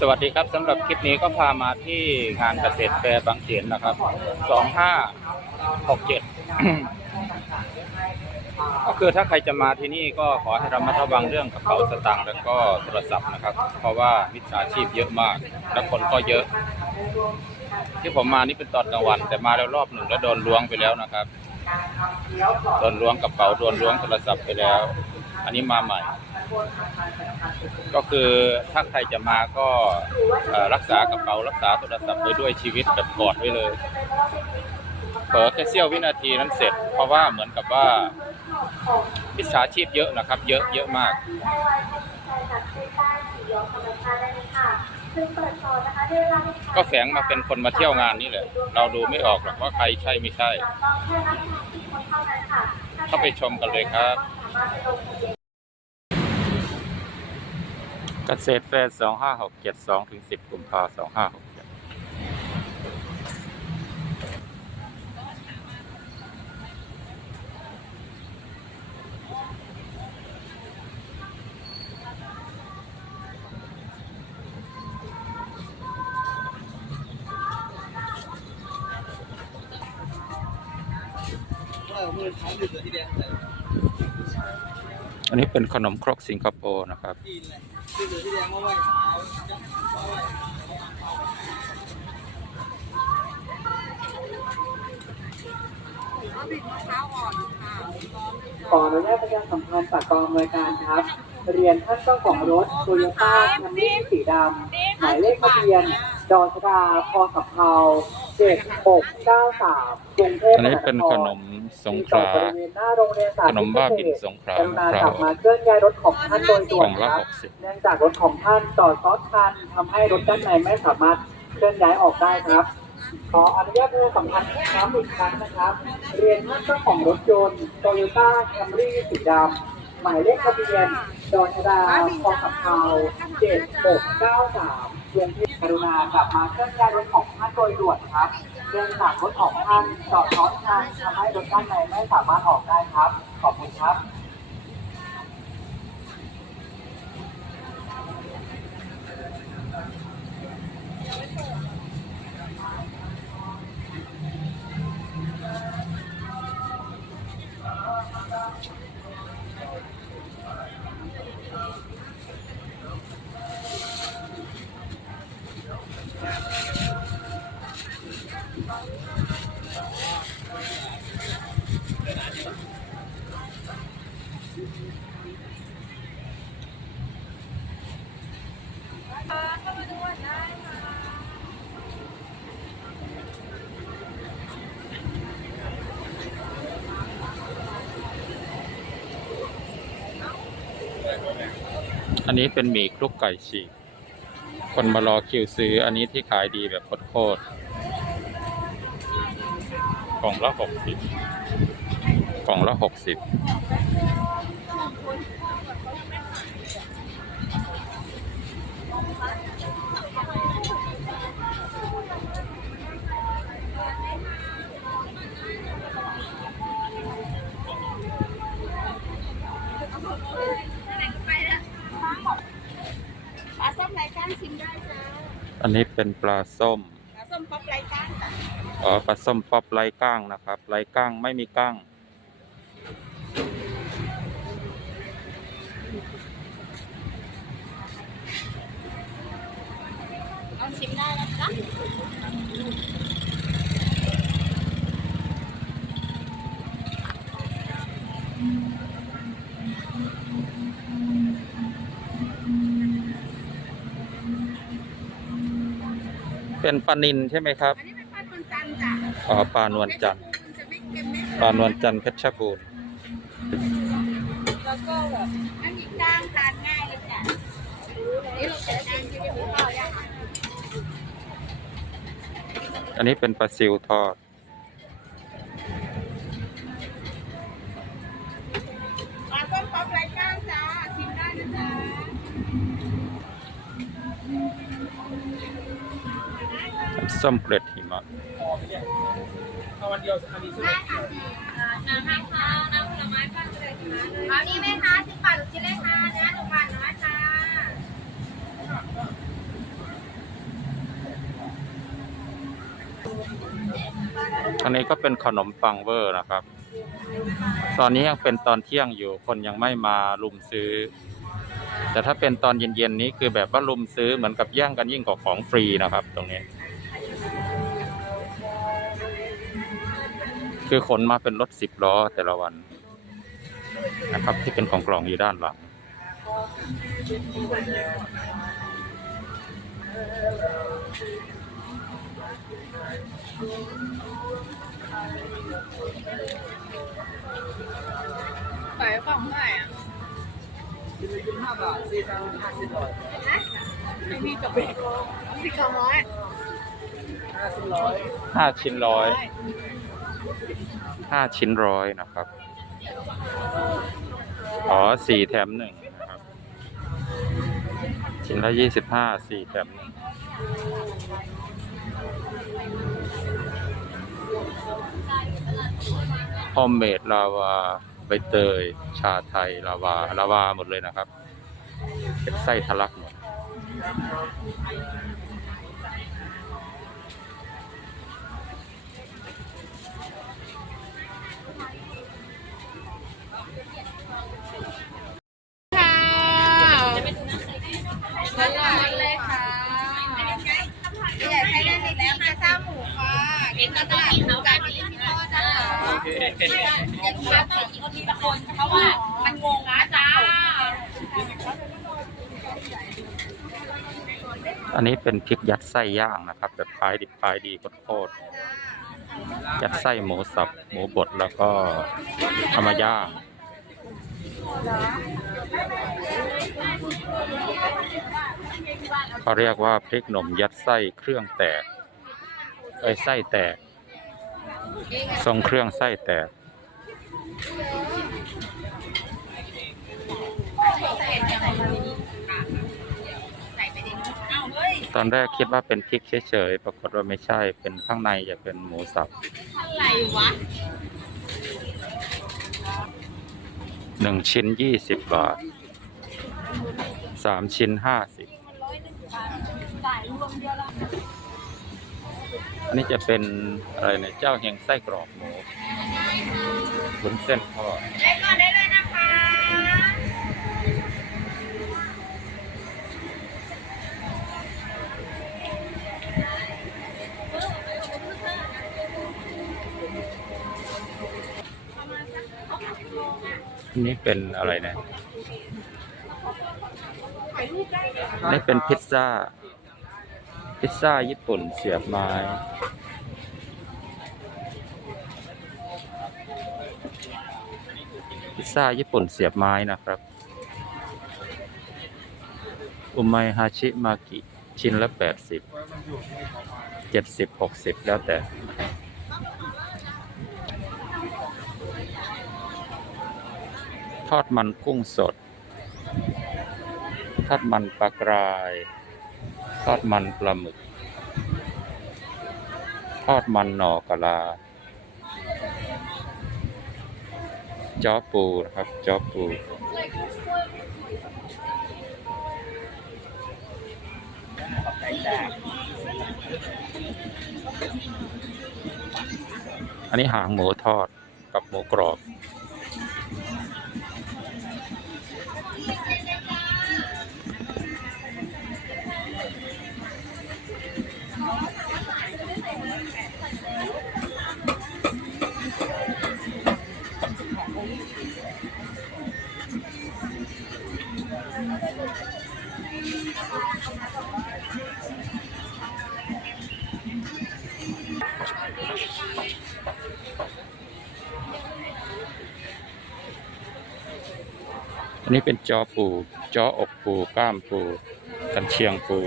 สวัสดีครับสำหรับคลิปนี้ก็พามาที่งานเกษตรแฟร์บางเขนนะครับ 2567 ก็คือถ้าใครจะมาที่นี่ก็ขอให้ระมัดระวังเรื่องกระเป๋าสตางค์แล้วก็โทรศัพท์นะครับ เพราะว่ามิจฉาชีพเยอะมาก และคนก็เยอะ ที่ผมมานี่เป็นตอนกลางวัน แต่มาแล้วรอบหนึ่งแล้วโดนล้วงไปแล้วนะครับ โดนล้วงกระเป๋าโดนล้วงโทรศัพท์ไปแล้ว อันนี้มาใหม่ ก็คือถ้าใครจะมาก็รักษากระเป๋ารักษาโทรศัพท์ไปด้วยชีวิตแบบกอดไว้เลยเผลอแค่เสี้ยววินาทีนั้นเสร็จ เพราะว่าเหมือนกับว่ามิจฉาชีพเยอะนะครับ เยอะเยอะมากก็แฝงมาเป็นคนมาเที่ยวงานนี่แหละ เราดูไม่ออกหรอกว่าใครใช่ไม่ใช่ เข้าไปชมกันเลยครับ เกษตรแฟร์สองห้าหกเจ็ดสองถึงสิบกุมภาสองห้าหกเจ็ดอันนี้เป็นขนมครกสิงคโปร์นะครับ ขออนุญาตประชาสัมพันธ์จากกองอำนวยการครับ เรียนท่านเจ้าของรถโตโยต้าแคมรี่สีดำหมายเลขทะเบียน ดอชดาพอสับเพา7693กรุงเทพอันมนี้หานเป็นคขรนมสงมีขจอดลาบริเวณหน้าโรงเรียนสาขธิตนมบ้าบินเกษตรสงขลากรุณาครักลับบมาเคลื่อนย้ายรถของท่านโดยด่กวล่นองคละรับหกสิบเนื่องจากรถของท่านจอดซ้อนคันทำให้รถด้านในไม่สามารถเคลื่อนย้ายออกได้ครับขออนุญาตประชาสัมพันธ์ย้ำอีกครั้งนะครับ เรียนท่านเจ้าของรถยนต์โตโยต้าแคมรี่สีดำหมายเลขทะเบียนดอนชดาพอสัมเภา7693ก รุงเทพกรุณากลับมาเคลื่อนย้ายรถของท่านโดยด่วนครับเนื่องจากรถของท่านจอดท้อนคันทำให้รถด้านในไม่สามารถออกได้ครับ ขอบคุณครับ อันนี้เป็นหมี่คลุกไก่ฉีก คนมารอคิวซื้ออันนี้ที่ขายดีแบบโคตรกล่องละหกสิบกล่องละหกสิบ อันนี้เป็นปลาส้ม ปลาส้มป๊อปไรก้านจ้ะอ๋อ ปลาส้มป๊อปไร้ก้างนะครับ ไร้ก้างไม่มีก้าง เป็นปลานินใช่ไหมครับ อันนี้เป็นปลาทนจันทร์จ้ะอ๋อปลานวลจันทร์จะไม่เค็มไม่ปลานวลจันทร์เพชรบูรณ์แล้วก็แบบไม่มีก้างทานง่ายเลยจ้ะนี่เราจะก้างที่ไม่มีข้าวย่างอันนี้เป็นปลาซิวทอด ส้มเกล็ดหิมะน้ำมะพร้าน้ำผลไม้บ้งเลยค่ะเอานี่ไหมคะสิบบาทรือชิ้เล็กคะนื้องบาทน้อยค่ะอันนี้ก็เป็นขนมปังเวอร์นะครับ ตอนนี้ยังเป็นตอนเที่ยงอยู่ คนยังไม่มาลุมซื้อ แต่ถ้าเป็นตอนเย็นๆนี้คือแบบว่าลุมซื้อเหมือนกับแย่งกันยิ่งกว่าของฟรีนะครับ ตรงนี้ คือขนมาเป็นรถสิบล้อแต่ละวัน นะครับที่เป็นของกล่องอยู่ด้านหลังขายกล่องเท่าไหร่อะไม่มีกับเบรกสิบสองร้อยห้าชิ้นร้อย ห้าชิ้นร้อยนะครับ อ๋อสี่แถมหนึ่งนะครับ ชิ้นละยี่สิบห้าสี่แถมหนึ่งฮอมเมดลาวาใบเตย ชาไทย ลาวา ลาวาหมดเลยนะครับ เป็นไส้ทะลักหมด เลยค่ะใหญ่ใช้ได้ดีแล้วค่ะซ่าหมูค่ะกินก็ได้หมูก่เป็นลิ้นทอดนะคะอย่าลูกค้าต้องกินทีละคนเพราะว่ามันงงนะจ้าอันนี้เป็นพริกยัดไส้ย่างนะครับ แบบขายดิบขายดีโคตรยัดไส้หมูสับหมูบดแล้วก็เอามาย่าง เขาเรียกว่าพริกหนุ่มยัดไส้เครื่องแตกเอ้ยไส้แตกทรงเครื่องไส้แตกตอนแรกคิดว่าเป็นพริกเฉยๆ ปรากฏว่าไม่ใช่ เป็นข้างในจะเป็นหมูสับอะไรวะหนึ่งชิ้นยี่สิบบาทสามชิ้นห้าสิบ อันนี้จะเป็นอะไรเนี่ยเจ้าแห่งไส้กรอกหมูบุนเส้นทอดเล่นก่อนได้เลยนะคะอันนี้เป็นอะไรเนี่ย นี่เป็นพิซซ่า พิซซ่าญี่ปุ่นเสียบไม้ พิซซ่าญี่ปุ่นเสียบไม้นะครับ อุไมฮาชิมากิ ชิ้นละแปดสิบ เจ็ดสิบหกสิบแล้วแต่ทอดมันกุ้งสด ทอดมันปลากรายทอดมันปลาหมึกทอดมันหน่อกะลาจ้อปูนะครับจ้อปูอันนี้หางหมูทอดกับหมูกรอบ อันนี้เป็นจอปูจออกปูกล้ามปู กันเชียงปู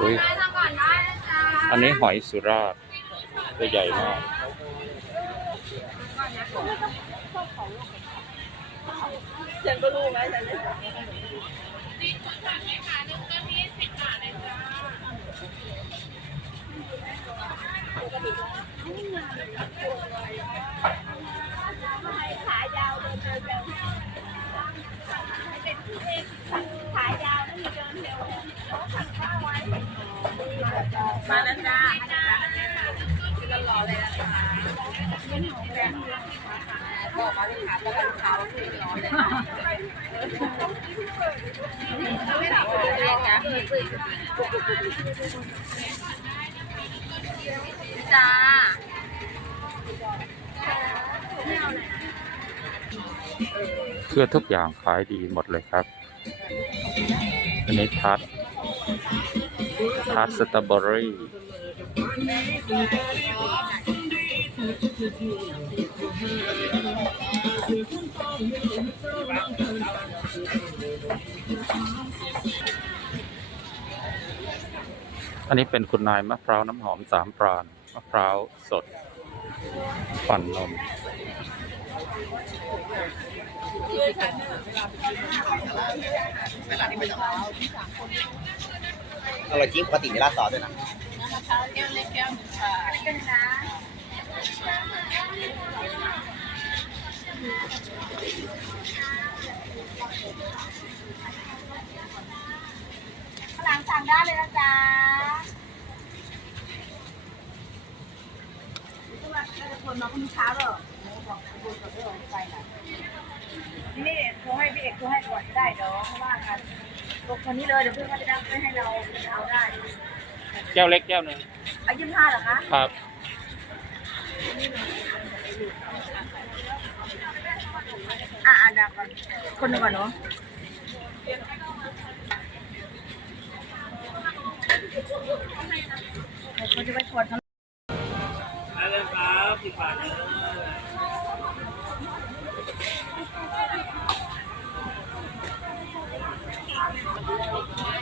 อุ้ยอันนี้หอยสุราษฎร์ตัวใหญ่มากฉันก็รู้ไหมฉัน จ้าคือทุกอย่างขายดีหมดเลยครับ อันนี้ทัดทัดสตรอเบอรี่ อันนี้เป็นคุณนายมะพร้าวน้ำหอมสามปราณมะพร้าวสดปั่นนมอร่อยจริงปกติมีราดซอสด้วยนะแก้วเล็กแก้วหนึ่งค่ะข้างหลังสั่งได้เลยนะจ๊ะคนมาคุณค้าเหรอบอกคุณกับเรื่องไปนะนี่โทรให้พี่เอกโทรให้ก่อนก็ได้เดี๋ยวเขาว่ากัน ตกคนนี้เลยเดี๋ยวเพื่อนเขาจะได้ไม่ให้เราเอาได้แก้วเล็กแก้วหนึ่งอายุห้าเหรอคะครับอ่าเดี๋ยวก่อนคนหนึ่งก่อนเนาะเขาจะไปชวนเขาไม่ใ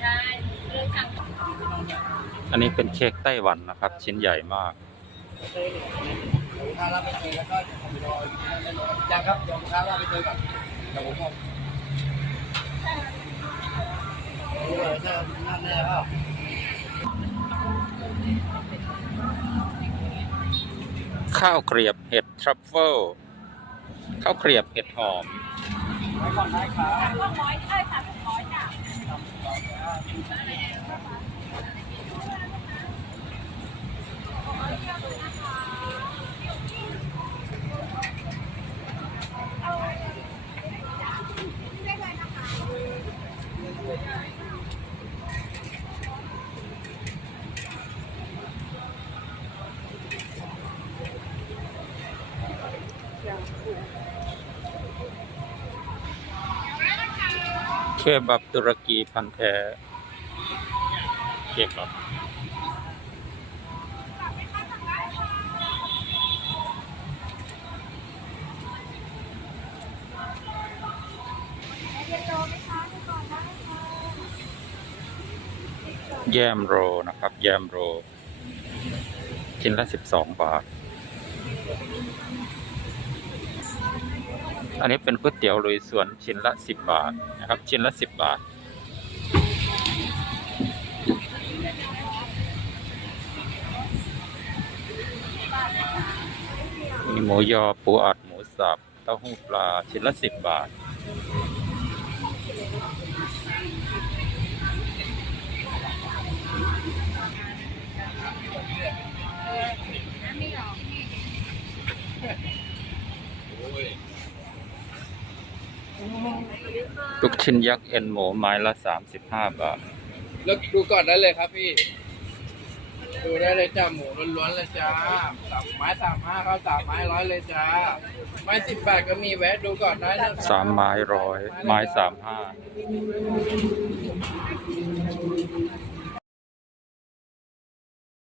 ออาชีพใช่เลยสั่งอันนี้เป็นเค้กไต้หวันนะครับ ชิ้นใหญ่มากถ้าเราไปเจอแล้วก็รอยังครับเดี๋ยวถ้าเราไปเจอกับเดี๋ยวผมบอกโอ้ยถ้านั่นแน่เปล่าข้าวเกรียบเห็ดทรัฟเฟิลข้าวเกรียบเห็ดหอมไว้ก่อนได้ครับ ก็ร้อยเอ้ยสามร้อยจ้ะ เคบับตุรกีพันแท้เคบับแยมโรนะครับ แยมโรชิ้นละสิบสองบาท อันนี้เป็นก๋วยเตี๋ยวลุยสวนชิ้นละสิบบาทนะครับ ชิ้นละสิบบาท มีหมูยอปูอัดหมูสับเต้าหู้ปลาชิ้นละสิบบาท ทุกชิ้นยักษ์เอ็นหมูไม้ละสามสิบห้าบาท แล้วดูก่อนได้เลยครับพี่ ดูได้เลยจ้าหมูล้วนๆเลยจ้าสามไม้สามห้าครับสามไม้ร้อยเลยจ้า ไม้สิบบาทก็มีแวะดูก่อนได้นะสามไม้ร้อยไม้สามห้า